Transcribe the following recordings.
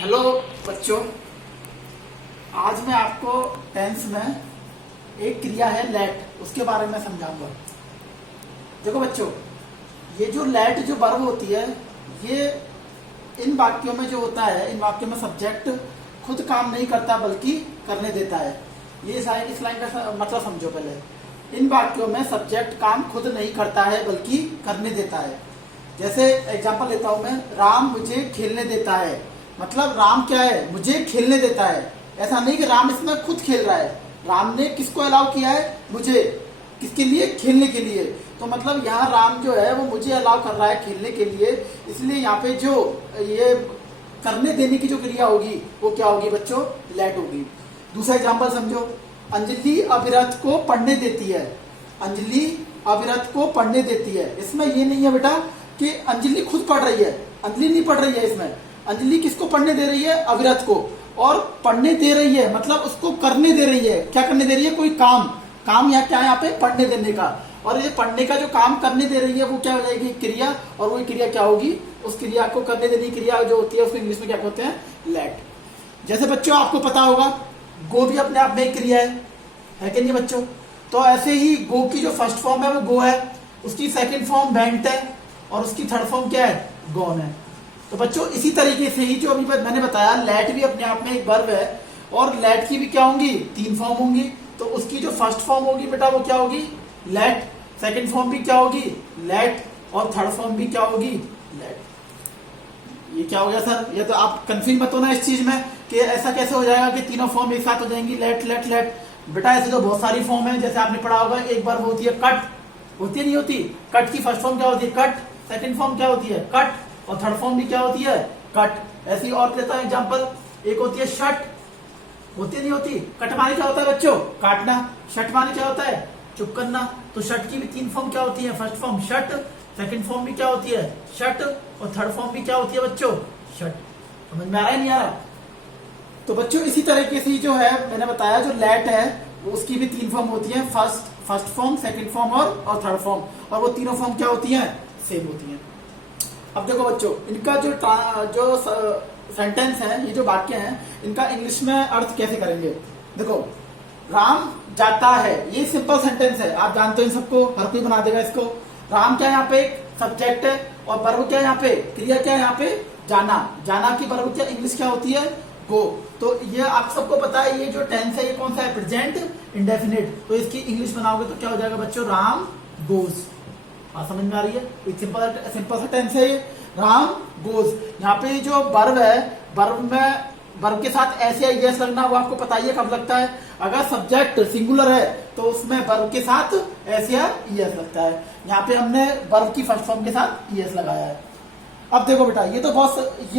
Hello बच्चों, आज मैं आपको टेंस में एक क्रिया है लेट, उसके बारे में समझाऊंगा। देखो बच्चों, ये जो लेट जो वर्ब होती है, ये इन वाक्यों में जो होता है, इन वाक्यों में सब्जेक्ट खुद काम नहीं करता बल्कि करने देता है। ये इस लाइन का मतलब समझो पहले। इन वाक्यों में सब्जेक्ट काम खुद नहीं करता है बल्कि करने देता है। जैसे एग्जांपल लेता हूं मैं, राम मुझे खेलने देता है। मतलब राम क्या है, मुझे खेलने देता है। ऐसा नहीं कि राम इसमें खुद खेल रहा है, राम ने किसको अलाउ किया है, मुझे। किसके लिए? खेलने के लिए। तो मतलब यहाँ राम जो है वो मुझे अलाउ कर रहा है खेलने के लिए, इसलिए यहाँ पे जो ये करने देने की जो क्रिया होगी वो क्या होगी बच्चों? लेट होगी। दूसरा एग्जाम्पल समझो, अंजलि अविरत को पढ़ने देती है। अंजलि अविरत को पढ़ने देती है। इसमें ये नहीं है बेटा कि अंजलि खुद पढ़ रही है, अंजलि नहीं पढ़ रही है। इसमें अंजलि किसको पढ़ने दे रही है? अविरत को। और पढ़ने दे रही है मतलब उसको करने दे रही है। क्या करने दे रही है? कोई काम। काम यहाँ क्या है? यहाँ पे पढ़ने देने का। और ये पढ़ने का जो काम करने दे रही है वो क्या हो जाएगी? क्रिया। और वो क्रिया क्या होगी? उस क्रिया को करने देने की क्रिया जो होती है उसको इंग्लिश में क्या कहते हैं? लेट। जैसे बच्चों आपको पता होगा, गो भी अपने आप में एक क्रिया है कि नहीं बच्चों? तो ऐसे ही गो की जो फर्स्ट फॉर्म है वो गो है, उसकी सेकेंड फॉर्म वेंट है, और उसकी थर्ड फॉर्म क्या है? गॉन है। तो बच्चों इसी तरीके से ही जो अभी मैंने बताया, लेट भी अपने आप में एक वर्ब है, और लेट की भी क्या होंगी? तीन फॉर्म होंगी। तो उसकी जो फर्स्ट फॉर्म होगी बेटा वो क्या होगी? लेट। सेकंड फॉर्म भी क्या होगी? लेट। और थर्ड फॉर्म भी क्या होगी? लेट। ये क्या हो गया सर? ये तो आप कंफ्यूज मत होना इस चीज में कि ऐसा कैसे हो जाएगा कि तीनों फॉर्म एक साथ हो जाएंगी, लेट लेट लेट। बेटा ऐसे तो बहुत सारी फॉर्म है, जैसे आपने पढ़ा होगा, एक वर्ब होती है कट, होती नहीं होती? कट की फर्स्ट फॉर्म क्या होती है? कट। सेकंड फॉर्म क्या होती है? कट। और थर्ड फॉर्म भी क्या होती है? कट। ऐसी और लेता है एग्जांपल, एक होती है शट, होती नहीं होती? कट माने क्या होता है बच्चों? काटना। शट माने क्या होता है? चुप करना। तो शट की भी तीन फॉर्म क्या होती है? First form shut, second form भी क्या होती है? शट, और थर्ड फॉर्म भी क्या होती है बच्चों? शट। समझ में आ रहा है नहीं आ रहा? तो बच्चों इसी तरीके से जो है मैंने बताया, जो लेट है उसकी भी तीन फॉर्म होती है, फर्स्ट फॉर्म, सेकंड फॉर्म और थर्ड फॉर्म। और वो तीनों फॉर्म क्या होती हैं? सेम होती हैं। अब देखो बच्चों, इनका जो सेंटेंस है, ये जो वाक्य है, इनका इंग्लिश में अर्थ कैसे करेंगे? देखो, राम जाता है, ये सिंपल सेंटेंस है, आप जानते हो इन सबको, हर कोई बना देगा इसको। राम क्या यहाँ पे? सब्जेक्ट है। और वर्ब क्या यहाँ पे? क्रिया क्या है यहाँ पे? जाना। जाना की वर्ब क्या इंग्लिश क्या होती है? गो। तो ये आप सबको पता है, ये जो टेंस है ये कौन सा है? Present indefinite. तो इसकी इंग्लिश बनाओगे तो क्या हो जाएगा बच्चों? राम गोज। समझ में आ रही है? एक सिंपल सा टेंस है ये, राम गोज। यहाँ पे जो वर्ब है, वर्ब के साथ ऐसे आईएस लगना वो आपको पता ही है कब लगता है? अगर सब्जेक्ट सिंगुलर है तो उसमें वर्ब के साथ ऐसे ईएस लगता है। यहाँ पे हमने वर्ब की फर्स्ट फॉर्म के साथ ईएस लगाया है। अब देखो बेटा, ये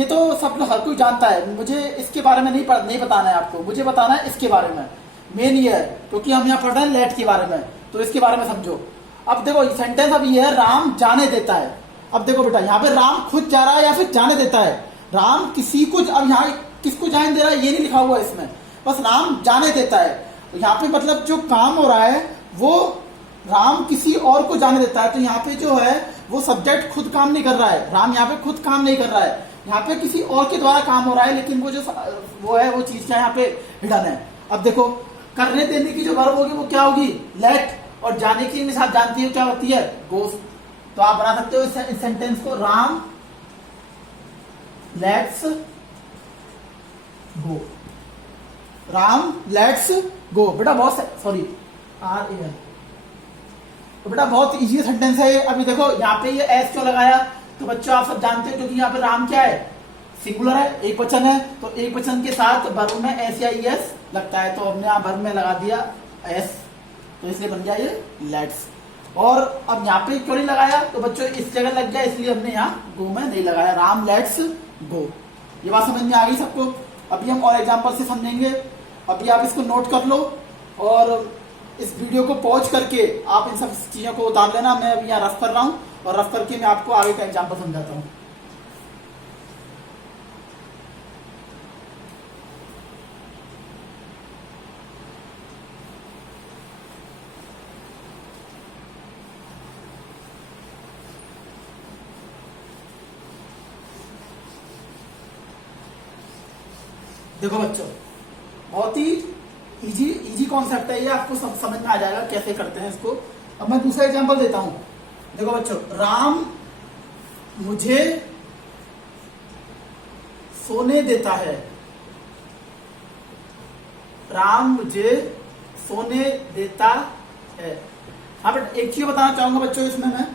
तो सब हर कोई जानता है, मुझे इसके बारे में नहीं बताना है आपको, मुझे बताना है इसके बारे में। मेन ये है क्योंकि हम यहाँ पढ़ रहे हैं लेट के बारे में, तो इसके बारे में समझो। अब देखो सेंटेंस अब ये है, राम जाने देता है। अब देखो बेटा, यहाँ पे राम खुद जा रहा है या फिर जाने देता है? राम किसी को, अब यहाँ किसको जाने दे रहा है ये नहीं लिखा हुआ है इसमें, बस राम जाने देता है। यहाँ पे मतलब जो काम हो रहा है वो राम किसी और को जाने देता है। तो यहाँ पे जो है वो सब्जेक्ट खुद काम नहीं कर रहा है, राम यहाँ पे खुद काम नहीं कर रहा है, यहाँ पे किसी और के द्वारा काम हो रहा है, लेकिन वो चीज क्या यहाँ पे हिडन है। अब देखो, करने देने की जो वर्ब होगी वो क्या होगी? लेट। और जाने की इंग्लिश आप जानती हो क्या होती है? गोस। तो आप बना सकते हो इस सेंटेंस को, Ram let's go. Ram let's go. बेटा तो बेटा बहुत इजी सेंटेंस है ये। अभी देखो यहाँ पे ये एस क्यों लगाया? तो बच्चों आप सब जानते हो क्योंकि यहाँ पे राम क्या है? सिंगुलर है, एक वचन है। तो एक वचन के साथ वर्ब में एस या ईएस लगता है, तो हमने यहाँ वर्ब में लगा दिया एस, तो इसलिए बन गया ये लेट्स। और अब यहाँ पे क्यों नहीं लगाया? तो बच्चों इस जगह लग गया, इसलिए हमने यहाँ गो में नहीं लगाया, राम लेट्स गो। ये बात समझ में आ गई सबको? अभी हम और एग्जांपल से समझेंगे। अभी आप इसको नोट कर लो और इस वीडियो को पॉज करके आप इन सब चीजों को उतार लेना। मैं अभी यहाँ रफ कर रहा हूँ और रफ करके मैं आपको आगे का एग्जांपल समझाता हूँ। देखो बच्चों, बहुत ही इजी कॉन्सेप्ट है ये, आपको सब समझ में आ जाएगा कैसे करते हैं इसको। अब मैं दूसरा एग्जांपल देता हूं। देखो बच्चों, राम मुझे सोने देता है। राम मुझे सोने देता है। हाँ बट एक चीज बताना चाहूंगा बच्चों, इसमें मैं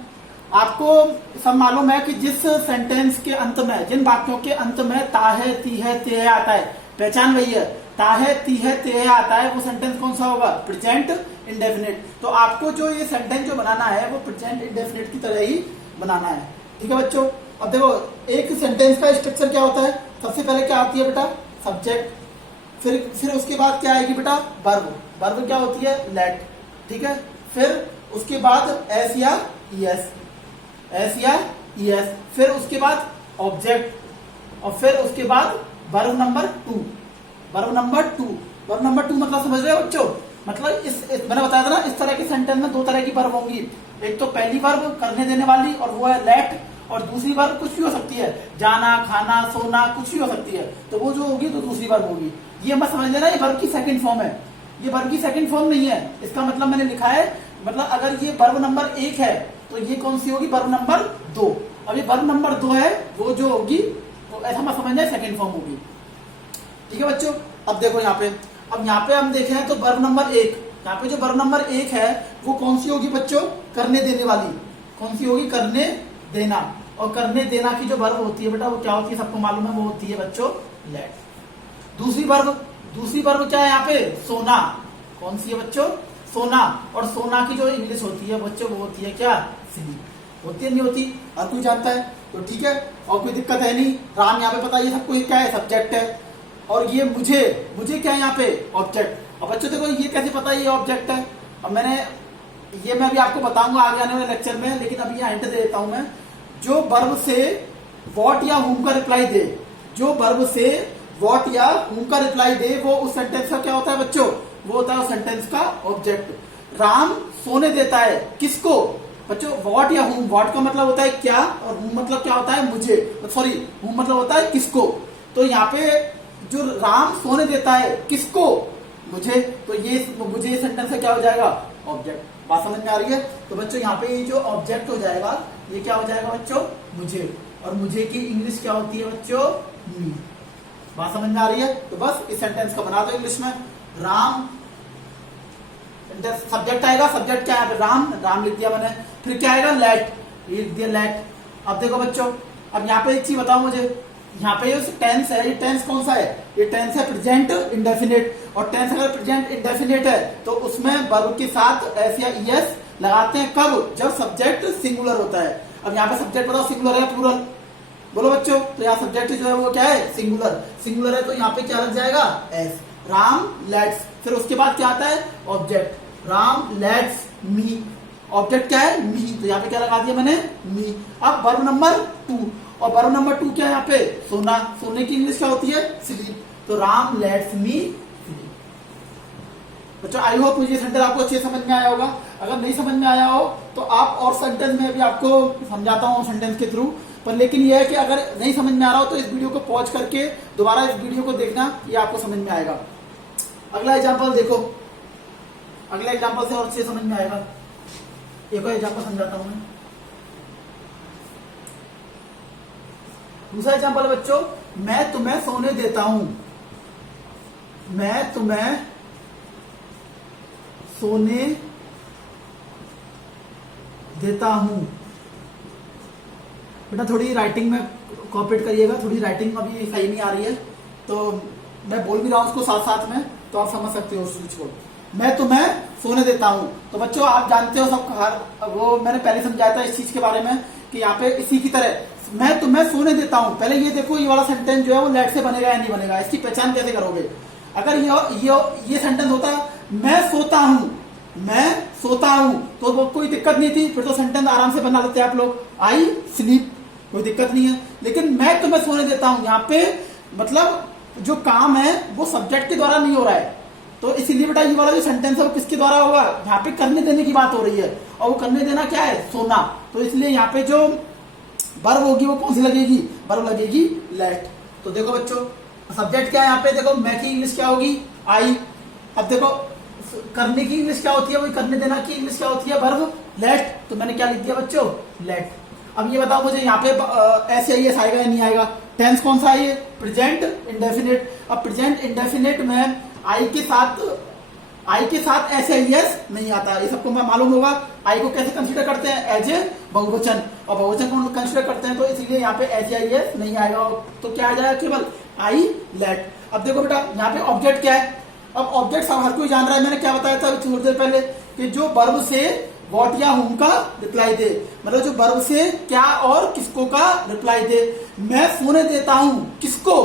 आपको सब मालूम है कि जिस सेंटेंस के अंत में, जिन वाक्यों के अंत में ता है, ती है, ते है आता है, पहचान वही है, ता है, ती है, ते है आता है, वो सेंटेंस कौन सा होगा? Present indefinite. तो आपको जो ये सेंटेंस जो बनाना है वो प्रेजेंट इंडेफिनिट की तरह ही बनाना है। ठीक है बच्चों। अब देखो, एक सेंटेंस का स्ट्रक्चर क्या होता है? सबसे पहले क्या आती है बेटा? सब्जेक्ट। फिर उसके बाद क्या आएगी बेटा? वर्ब। वर्ब क्या होती है? लेट। ठीक है। फिर उसके बाद एस या ईएस, एस या ईएस। फिर उसके बाद ऑब्जेक्ट, और फिर उसके बाद verb number 2। Verb number 2, verb number 2 मतलब समझ रहे हो बच्चों? मतलब इस मैंने बताया था ना, इस तरह के सेंटेंस में दो तरह की वर्ब होंगी। एक तो पहली वर्ब करने देने वाली, और वो है लेट। और दूसरी वर्ब कुछ भी हो सकती है, जाना, खाना, सोना, कुछ भी हो सकती है। तो वो जो होगी तो दूसरी वर्ब होगी। ये मत समझ लेना ये वर्ब की सेकंड फॉर्म है, ये वर्ब की सेकंड फॉर्म नहीं है। इसका मतलब मैंने लिखा है, मतलब अगर ये वर्ब नंबर 1 है तो ये कौन सी होगी? Verb number 2। अब ये वर्ब नंबर 2 है, वो जो होगी तो ऐसा मत समझना सेकंड फॉर्म होगी। ठीक है बच्चों। अब देखो यहाँ पे, अब यहाँ पे हम देखें तो वर्ब नंबर 1, यहाँ पे जो वर्ब नंबर 1 है वो कौन सी होगी बच्चों? करने देने वाली। कौन सी होगी? करने देना। और करने देना की जो वर्ब होती है बेटा वो क्या होती है? सबको मालूम है, वो होती है बच्चों लेट। दूसरी वर्ब क्या है यहाँ पे? सोना। कौन सी है बच्चों? सोना। और सोना की जो इंग्लिश होती है बच्चों वो होती है क्या? स्लीप। होती है नहीं होती? हर कोई जानता है, तो ठीक है, और कोई दिक्कत है नहीं। राम यहाँ पे पता है सबको, ये क्या है? सब्जेक्ट है। और ये मुझे क्या है यहाँ पे? ऑब्जेक्ट। और बच्चों देखो ये कैसे पता है ये ऑब्जेक्ट है? अब मैं अभी आपको बताऊंगा आगे आने वाले लेक्चर में, लेकिन अभी यहाँ हिंट दे देता हूं मैं। जो वर्ब से व्हाट या हुम का रिप्लाई दे, जो वर्ब से व्हाट या हुम का रिप्लाई दे, वो उस सेंटेंस का क्या होता है बच्चों? वो होता है उस सेंटेंस का ऑब्जेक्ट। राम सोने देता है किसको? बच्चों व्हाट या हुम, व्हाट का मतलब होता है क्या, और हुम मतलब क्या होता है? मुझे, सॉरी, हुम मतलब होता है किसको। तो यहाँ पे जो राम सोने देता है किसको? मुझे। तो ये मुझे सेंटेंस का क्या हो जाएगा? ऑब्जेक्ट। बात समझ में आ रही है? तो बच्चों यहाँ पे जो ऑब्जेक्ट हो जाएगा ये क्या हो जाएगा बच्चों? मुझे। और मुझे की इंग्लिश क्या होती है बच्चों? मी। बात समझ में आ रही है? तो बस इस सेंटेंस को बना दो इंग्लिश में। राम, सब्जेक्ट आएगा, सब्जेक्ट क्या है? राम, राम लिख दिया मैंने। फिर क्या आएगा? लेट, लिख दिया लेट। अब देखो बच्चों, अब यहाँ पे एक चीज बताओ मुझे, यहाँ पे जो टेंस है, ये टेंस कौन सा है? ये टेंस है प्रेजेंट इंडेफिनिट। और टेंस अगर प्रेजेंट इंडेफिनिट है तो उसमें वर्ब के साथ एस या ईएस लगाते हैं। कब? जब सब्जेक्ट सिंगुलर होता है। अब यहाँ पे सब्जेक्ट बताओ सिंगुलर है प्लूरल? बोलो बच्चों। तो यहाँ सब्जेक्ट जो है वो क्या है? सिंगुलर। सिंगुलर है तो यहाँ पे क्या लग जाएगा? एस। राम लेट्स। फिर उसके बाद क्या आता है? Object. Ram let's me. Object क्या है? मी। तो यहाँ पे क्या लगा दिया मैंने? मी। अब वर्ब नंबर 2, और वर्ब नंबर 2 क्या है यहाँ पे? सोना। सोने की इंग्लिश क्या होती है? स्लीप। तो राम लेट्स मी स्लीप। बच्चों आई होप मुझे सेंटेंस आपको अच्छे समझ में आया होगा। अगर नहीं समझ में आया हो तो आप और सेंटेंस में भी आपको समझाता हूँ सेंटेंस के थ्रू। पर लेकिन यह है कि अगर नहीं समझ में आ रहा हो तो इस वीडियो को पॉज करके दोबारा इस वीडियो को देखना, ये आपको समझ में आएगा। अगला एग्जाम्पल देखो, अगला एग्जाम्पल से और अच्छे समझ में आएगा। एक और एग्जाम्पल समझाता हूं मैं। दूसरा एग्जाम्पल बच्चों, मैं तुम्हें सोने देता हूं। मैं तुम्हें सोने देता हूं। बेटा थोड़ी राइटिंग में कॉपरेट करिएगा, थोड़ी राइटिंग अभी सही नहीं आ रही है, तो मैं बोल भी रहा हूं उसको साथ साथ में, तो आप समझ सकते हो उस चीज को। मैं तुम्हें सोने देता हूं। तो बच्चों आप जानते हो सब, वो मैंने पहले समझाया था इस चीज के बारे में कि यहाँ पे इसी की तरह मैं तुम्हें सोने देता हूं। पहले ये देखो ये वाला सेंटेंस जो है वो लेट से बनेगा या नहीं बनेगा, इसकी पहचान कैसे करोगे? अगर ये सेंटेंस होता मैं सोता हूं, मैं सोता हूं, तो वो कोई दिक्कत नहीं थी, फिर तो सेंटेंस आराम से बना लेते आप लोग। आई स्लीप, कोई दिक्कत नहीं है। लेकिन मैं तुम्हें सोने देता हूं, यहाँ पे मतलब जो काम है वो सब्जेक्ट के द्वारा नहीं हो रहा है, तो इसीलिए बेटा ये वाला जो सेंटेंस है वो किसके द्वारा होगा? यहाँ पे करने देने की बात हो रही है, और वो करने देना क्या है? सोना। तो इसलिए यहाँ पे जो वर्ब होगी वो कौन सी लगेगी? वर्ब लगेगी लेट। तो देखो बच्चों सब्जेक्ट क्या है यहाँ पे, देखो मैं की इंग्लिश क्या होगी, आई। अब देखो करने की इंग्लिश क्या होती है, वही करने देना की इंग्लिश क्या होती है, वर्ब लेट। तो मैंने क्या लिख दिया बच्चों, लेट। अब ये बताओ मुझे यहाँ पे ऐसे आइएस आएगा या नहीं आएगा। टेंस कौन सा है ये, प्रेजेंट इंडेफिनिट। अब प्रेजेंट इंडेफिनिट में आई के साथ ऐसे आइएस नहीं आता, ये सबको मालूम होगा। आई को कैसे कंसीडर करते हैं, एज ए बहुवचन, और बहुवचन को कंसीडर करते हैं, तो इसलिए यहाँ पे ऐसे आइएस नहीं आएगा। तो क्या आ जाएगा, केवल आई लेट। अब देखो बेटा यहाँ पे ऑब्जेक्ट क्या है। अब ऑब्जेक्ट सब हर कोई जान रहा है, मैंने क्या बताया था थोड़ी देर पहले कि जो वर्ब से व्हाट या हुम का रिप्लाई दे, मतलब जो वर्ब से क्या और किसको का रिप्लाई दे। मैं सोने देता हूं किसको,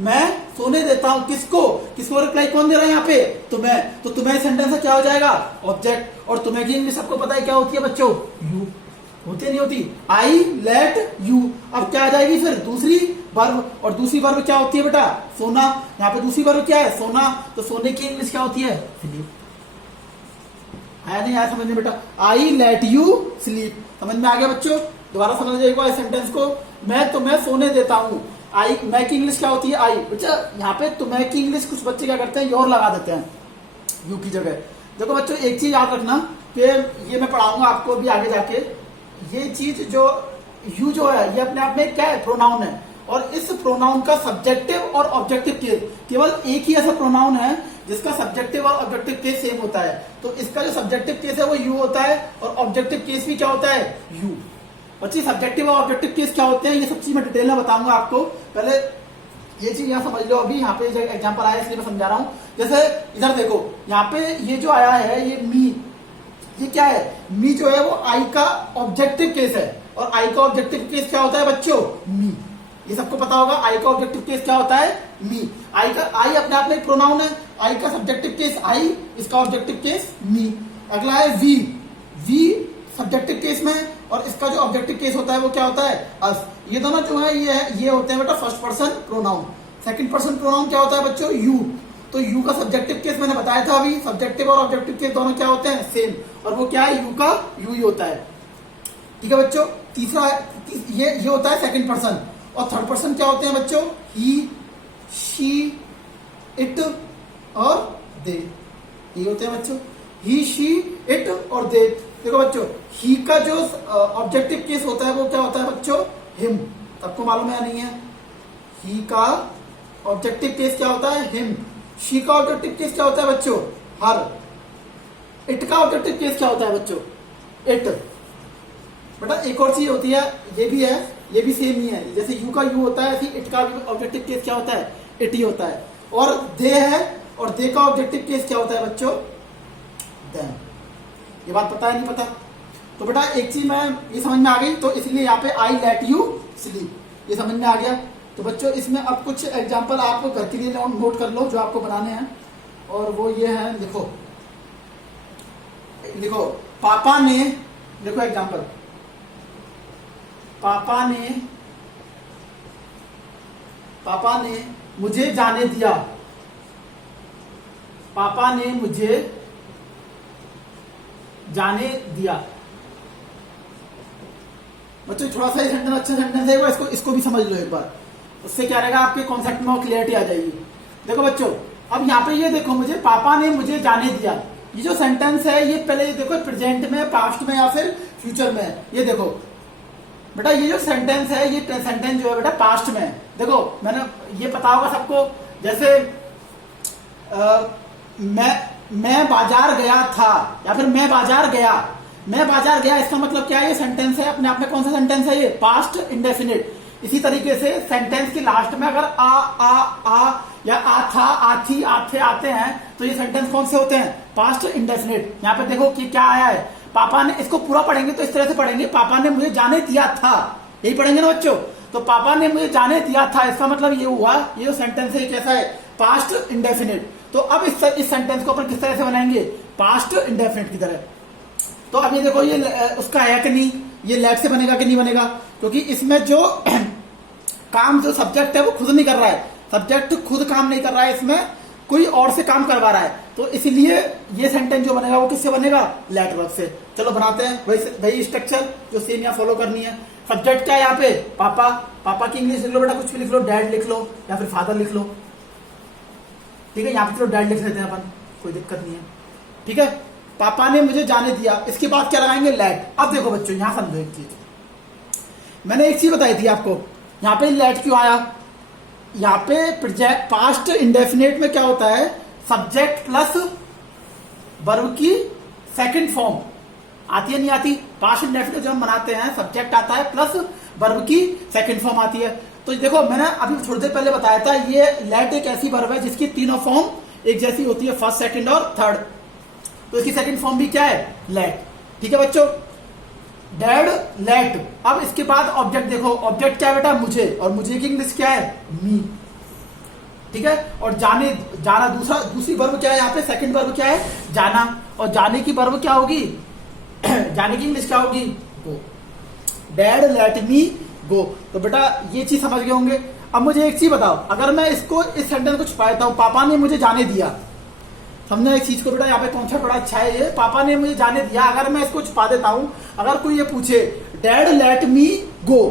मैं सोने देता हूं किसको, किसको रिप्लाई कौन दे रहा है यहाँ पे, तुम्हें। तो तुम्हें सेंटेंस क्या हो जाएगा, ऑब्जेक्ट। और तुम्हें की इंग्लिश सबको पता है क्या होती है बच्चों, यू होती नहीं होती, आई लेट यू। अब क्या आ जाएगी फिर दूसरी वर्ब, और दूसरी वर्ब क्या होती है बेटा, सोना। यहाँ पे दूसरी वर्ब क्या है, सोना। तो सोने की इंग्लिश क्या होती है, स्लीप। आया नहीं आया समझ में बेटा, आई लेट यू स्लीप। समझ में आ गया बच्चों, दोबारा समझ जाइएगा इस सेंटेंस को। मैं तुम्हें सोने देता हूँ, आई, मैं की इंग्लिश क्या होती है, आई। बच्चा यहाँ पे तुम्हें की इंग्लिश कुछ बच्चे क्या करते हैं, योर लगा देते हैं यू की जगह। देखो बच्चों एक चीज याद रखना कि ये मैं पढ़ाऊंगा आपको भी आगे जाके, ये चीज जो यू जो है ये अपने आप में क्या है, प्रोनाउन है। और इस प्रोनाउन का सब्जेक्टिव और ऑब्जेक्टिव केस, केवल एक ही ऐसा प्रोनाउन है जिसका सब्जेक्टिव और ऑब्जेक्टिव केस सेम होता है। तो इसका जो सब्जेक्टिव केस है वो यू होता है, और ऑब्जेक्टिव केस भी क्या होता है, यू। बच्चे सब्जेक्टिव और ऑब्जेक्टिव केस क्या होते हैं, ये सब चीज मैं डिटेल में बताऊंगा आपको। पहले ये चीज यहाँ समझ लो, अभी यहाँ पे एग्जाम्पल आया इसलिए मैं समझा रहा हूँ। जैसे इधर देखो, यहाँ पे ये जो आया है ये मी, ये क्या है, मी जो है वो आई का ऑब्जेक्टिव केस है, और आई का ऑब्जेक्टिव केस क्या होता है बच्चों, मी। ये सबको पता होगा, आई का ऑब्जेक्टिव केस क्या होता है, मी। आई अपने आप में एक प्रोनाउन है, आई का सब्जेक्टिव केस आई, इसका ऑब्जेक्टिव केस मी। अगला है वी, वी सब्जेक्टिव केस में, और इसका जो ऑब्जेक्टिव केस होता है वो क्या होता है, अस। ये दोनों जो है ये होते हैं बेटा first person pronoun. Second person pronoun क्या होता है बच्चों, यू। तो यू का सब्जेक्टिव केस मैंने बताया था अभी, सब्जेक्टिव और ऑब्जेक्टिव केस दोनों क्या होते हैं, सेम। और वो क्या है, यू का यू ही होता है। ठीक है बच्चों, तीसरा ये होता है सेकंड पर्सन। और थर्ड पर्सन क्या होते हैं बच्चों, ही, शी, इट और दे, ये होते हैं बच्चों, ही, शी, इट और दे। देखो बच्चों, ही का जो ऑब्जेक्टिव केस होता है वो क्या होता है बच्चों, हिम। सबको मालूम है नहीं है, ही का ऑब्जेक्टिव केस क्या होता है, हिम। शी का ऑब्जेक्टिव केस क्या होता है बच्चों, हर। इट का ऑब्जेक्टिव केस क्या होता है बच्चों, इट। बेटा एक और चीज होती है, ये भी है, ये भी सेम ही है। जैसे यू का यू होता है, ऐसे इट का ऑब्जेक्टिव केस क्या होता है, इट ही होता है। और दे है, और दे का ऑब्जेक्टिव केस क्या होता है बच्चों, देम। ये बात पता है नहीं पता, तो बेटा एक चीज मैं ये समझ में आ गई, तो इसलिए यहाँ पे आई लेट यू स्लीप, ये समझ में आ गया। तो बच्चों इसमें अब कुछ एग्जाम्पल आप घर के लिए नोट कर लो जो आपको बनाने हैं, और वो ये है, देखो देखो, पापा ने, देखो एग्जाम्पल, पापा ने मुझे जाने दिया, पापा ने मुझे जाने दिया। बच्चों थोड़ा सा सेंटेंस अच्छा सेंटेंस है, इसको भी समझ लो एक बार, उससे क्या रहेगा, आपके कॉन्सेप्ट में क्लियरिटी आ जाएगी। देखो बच्चों, अब यहाँ पे ये देखो, मुझे पापा ने मुझे जाने दिया, ये जो सेंटेंस है ये पहले ये देखो प्रेजेंट में, पास्ट में या फिर फ्यूचर में। ये देखो बेटा, ये जो सेंटेंस है ये सेंटेंस जो है बेटा पास्ट में है। देखो मैंने ये पता होगा सबको, जैसे मैं बाजार गया था, या फिर मैं बाजार गया, मैं बाजार गया, इसका मतलब क्या है, ये सेंटेंस है अपने आप में। कौन सा सेंटेंस है ये, पास्ट इंडेफिनिट। इसी तरीके से सेंटेंस के लास्ट में अगर आ या आ था, आथी, आथे आते हैं, तो ये सेंटेंस कौन से होते हैं, पास्ट इंडेफिनिट। यहाँ पे देखो कि क्या आया है, पापा ने, इसको पूरा पढ़ेंगे तो इस तरह से पढ़ेंगे, पापा ने मुझे जाने दिया था, यही पढ़ेंगे ना बच्चों। तो पापा ने मुझे जाने दिया था, इसका मतलब ये हुआ, ये जो सेंटेंस है कैसा है, पास्ट इंडेफिनिट। तो अब इस सेंटेंस को अपन किस तरह से बनाएंगे, पास्ट इंडेफिनिट की तरह। तो अब ये देखो, ये उसका है कि नहीं, ये लेट से बनेगा कि नहीं बनेगा, क्योंकि इसमें जो काम, जो सब्जेक्ट है वो खुद नहीं कर रहा है, सब्जेक्ट खुद काम नहीं कर रहा है, इसमें कोई और से काम करवा रहा है। तो इसलिए ये सेंटेंस जो बनेगा वो किससे बनेगा, लेट वर्ब से। चलो बनाते हैं वही स्ट्रक्चर जो सेम यहाँ फॉलो करनी है। सब्जेक्ट क्या है यहाँ पे, पापा, पापा की इंग्लिश लिख लो बेटा, कुछ भी लिख लो, डैड लिख लो या फिर फादर लिख लो, ठीक है। यहाँ पे चलो डैड लिख लेते हैं अपन, कोई दिक्कत नहीं है, ठीक है। पापा ने मुझे जाने दिया, इसके बाद क्या लगाएंगे, लेट। अब देखो बच्चों यहां समझो एक चीज, मैंने एक चीज बताई थी आपको, यहाँ पे लेट क्यों आया, यहाँ पे पास्ट इंडेफिनेट में क्या होता है, सब्जेक्ट प्लस वर्ब की सेकंड फॉर्म आती है, नहीं आती। पास्ट इंडेफिनेट जब हम बनाते हैं सब्जेक्ट आता है प्लस वर्ब की सेकंड फॉर्म आती है। तो देखो मैंने अभी थोड़ी देर पहले बताया था, ये लेट एक ऐसी वर्ब है जिसकी तीनों फॉर्म एक जैसी होती है, फर्स्ट, सेकंड और थर्ड। तो इसकी सेकंड फॉर्म भी क्या है, लेट, ठीक है बच्चों। डैड, लेट। अब इसके बाद ऑब्जेक्ट देखो, ऑब्जेक्ट क्या है बेटा, मुझे, और मुझे की इंग्लिश क्या है, मी, ठीक है। और जाने, जाना दूसरी वर्ब क्या है यहाँ पे, सेकंड वर्ब क्या है, जाना, और जाने की वर्ब क्या होगी जाने की इंग्लिश क्या होगी, गो। डैड लेट मी गो। तो बेटा ये चीज समझ गए होंगे। अब मुझे एक चीज बताओ, अगर मैं इसको इस सेंटेंस को छुपा देता हूं, पापा ने मुझे जाने दिया, समझना एक चीज को बेटा, यहाँ पे कॉन्सेप्ट बड़ा अच्छा है ये, पापा ने मुझे जाने दिया, अगर मैं इसको छुपा देता हूं, अगर कोई ये पूछे डैड लेट मी गो,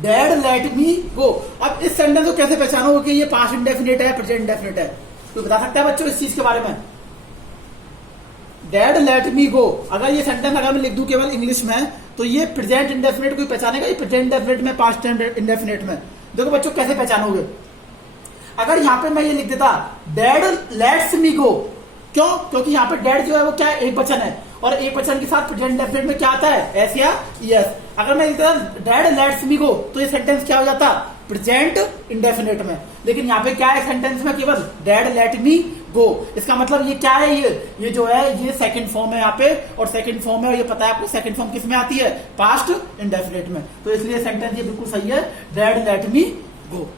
डैड लेट मी गो, अब इस सेंटेंस को कैसे पहचानोगे कि ये पास्ट इंडेफिनिट है, प्रेजेंट इंडेफिनिट है, तो बता सकता है बच्चों इस चीज के बारे में। डैड लेट मी गो, अगर ये सेंटेंस अगर मैं लिख दूं केवल इंग्लिश में, तो ये प्रेजेंट इंडेफिनिट को पहचानेगा, ये प्रेजेंट इंडेफिनिट में, पास्ट इंडेफिनिट में। देखो बच्चों कैसे पहचानोगे, अगर यहाँ पे मैं ये लिख देता डैड लेट्स मी गो, क्यों, क्योंकि यहाँ पे डैड जो है वो क्या है, एक वचन है, और एक वचन के साथ प्रेजेंट इंडेफिनिट में क्या आता है, एस या यस। अगर मैं लिखता डैड लेट्स मी गो, तो ये सेंटेंस क्या हो जाता, प्रेजेंट इंडेफिनिट में। लेकिन यहाँ पे क्या है सेंटेंस में, केवल डैड लेट मी गो। इसका मतलब ये क्या है, ये जो है ये सेकंड फॉर्म है यहाँ पे, और सेकंड फॉर्म है, और ये पता है आपको सेकंड फॉर्म किस में आती है, पास्ट इंडेफिनिट में। तो इसलिए सेंटेंस ये बिल्कुल सही है, डैड लेट मी गो।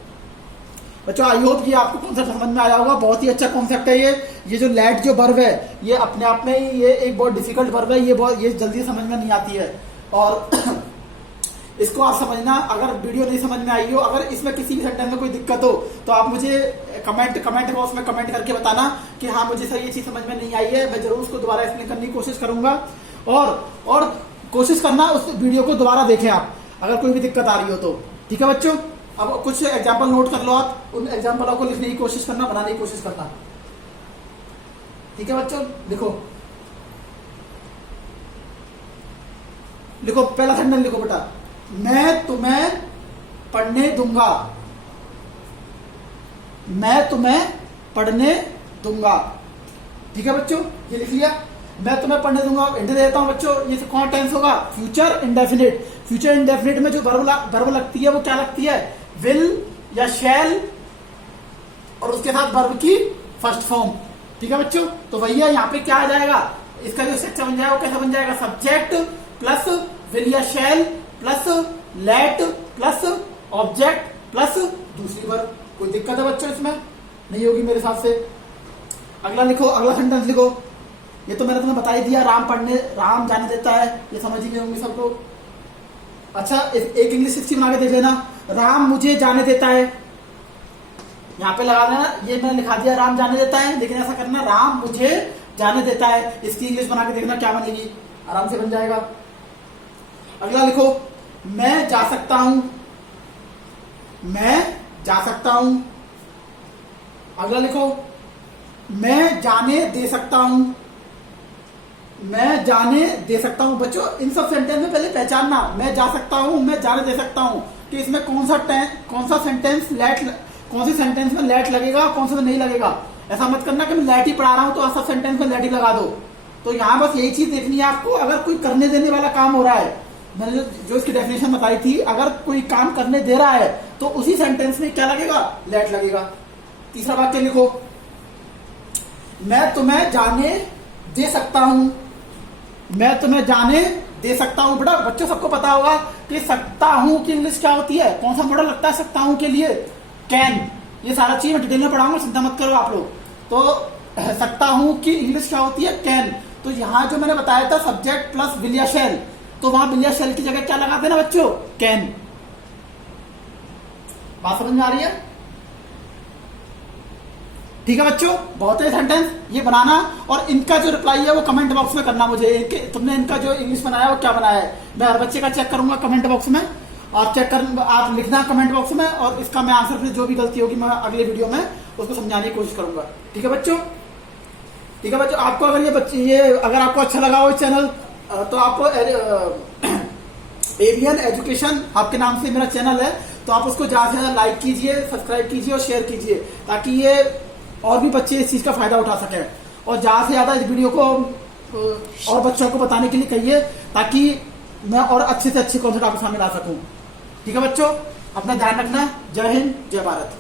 बच्चों आई होप ये आपको कॉन्सेप्ट समझ में आया होगा, बहुत ही अच्छा कॉन्सेप्ट है ये जो लेट जो वर्ब है, ये अपने आप में ही ये एक बहुत डिफिकल्ट वर्ब है, ये जल्दी समझ में नहीं आती है। और इसको आप समझना, अगर वीडियो नहीं समझ में आई हो, अगर इसमें किसी भी सेंटेंस में कोई दिक्कत हो, तो आप मुझे कमेंट बॉक्स में कमेंट करके बताना कि हाँ मुझे सर ये चीज समझ में नहीं आई है, मैं जरूर उसको दोबारा एक्सप्लेन करने की कोशिश करूंगा। और कोशिश करना उस वीडियो को दोबारा देखें आप, अगर कोई भी दिक्कत आ रही हो तो, ठीक है बच्चों। अब कुछ एग्जाम्पल नोट कर लो आप, उन एग्जाम्पलों को लिखने की कोशिश करना, बनाने की कोशिश करना, ठीक है बच्चों। लिखो पहला सेंटेंस लिखो बेटा, मैं तुम्हें पढ़ने दूंगा, मैं तुम्हें पढ़ने दूंगा, ठीक है बच्चों, ये लिख लिया। मैं तुम्हें पढ़ने दूंगा, हिंट देता हूं बच्चों, ये कौन टेंस होगा, फ्यूचर इंडेफिनिट। फ्यूचर इंडेफिनिट में जो वर्ब लगती है वो क्या लगती है, विल या शैल, और उसके साथ वर्ब की फर्स्ट फॉर्म, ठीक है बच्चों। तो वही है, यहाँ पे क्या आ जाएगा, इसका जो स्ट्रक्चर बन जाएगा वो कैसा बन जाएगा, सब्जेक्ट प्लस विल या शैल plus late plus object plus दूसरी वर्ब। कोई दिक्कत है बच्चों इसमें, नहीं होगी मेरे हिसाब से। अगला लिखो, अगला सेंटेंस लिखो, ये तो मैंने तुम्हें बता ही दिया, राम जाने देता है, ये समझ ही गए होंगे सब लोग। अच्छा एक इंग्लिश इसकी बना के देख लेना, राम मुझे जाने देता है, यहाँ पे लगा देना, ये मैंने लिखा दिया राम जाने देता है, लेकिन ऐसा करना राम मुझे जाने देता है, इसकी इंग्लिश बना के देखना क्या बनेगी, आराम से बन जाएगा। अगला लिखो, मैं जा सकता हूं, मैं जा सकता हूं। अगला लिखो, मैं जाने दे सकता हूं, मैं जाने दे सकता हूं। बच्चों इन सब सेंटेंस में पहले पहचानना, मैं जा सकता हूं, मैं जाने दे सकता हूं, कि इसमें कौन सा सेंटेंस लेट, कौन सी सेंटेंस में लेट लगेगा, कौन सा में नहीं लगेगा। ऐसा मत करना कि मैं लेट ही पढ़ा रहा हूं तो सब सेंटेंस में लेट ही लगा दो। तो यहाँ बस यही चीज देखनी है आपको, अगर कोई करने देने वाला काम हो रहा है, मैंने जो इसकी डेफिनेशन बताई थी, अगर कोई काम करने दे रहा है तो उसी सेंटेंस में क्या लगेगा, लेट लगेगा। तीसरा वाक्य लिखो, मैं तुम्हें जाने दे सकता हूं, मैं तुम्हें जाने दे सकता हूं। बेटा बच्चों सबको पता होगा कि सकता हूं की इंग्लिश क्या होती है, कौन सा मॉडल लगता है सकता हूं के लिए, कैन। ये सारा चीज मैं डिटेल में पढ़ाऊंगा, चिंता मत करो आप लोग। तो सकता हूं की इंग्लिश क्या होती है, कैन। तो यहां जो मैंने बताया था सब्जेक्ट प्लस विल या शैल, तो वहां विल या शैल की जगह क्या लगा देना बच्चों, कैन। बात समझ में आ रही है, ठीक है बच्चों, बहुत है सेंटेंस ये बनाना, और इनका जो रिप्लाई है वो कमेंट बॉक्स में करना मुझे। तुमने इनका जो इंग्लिश बनाया वो क्या बनाया है, मैं हर बच्चे का चेक करूंगा कमेंट बॉक्स में। आप लिखना कमेंट बॉक्स में, और इसका मैं आंसर फिर जो भी गलती होगी मैं अगले वीडियो में उसको समझाने की कोशिश करूंगा। ठीक है बच्चों, ठीक है बच्चों, आपको अगर ये अगर आपको अच्छा लगा हो चैनल, तो आपको एलियन एजुकेशन आपके नाम से मेरा चैनल है, तो आप उसको ज्यादा से ज्यादा लाइक कीजिए, सब्सक्राइब कीजिए और शेयर कीजिए, ताकि ये और भी बच्चे इस चीज का फायदा उठा सकें। और ज्यादा से ज्यादा इस वीडियो को और बच्चों को बताने के लिए कहिए, ताकि मैं और अच्छे से अच्छे कॉन्सेप्ट आपके सामने ला सकूं। ठीक है बच्चों, अपना ध्यान रखना। जय हिंद, जय भारत।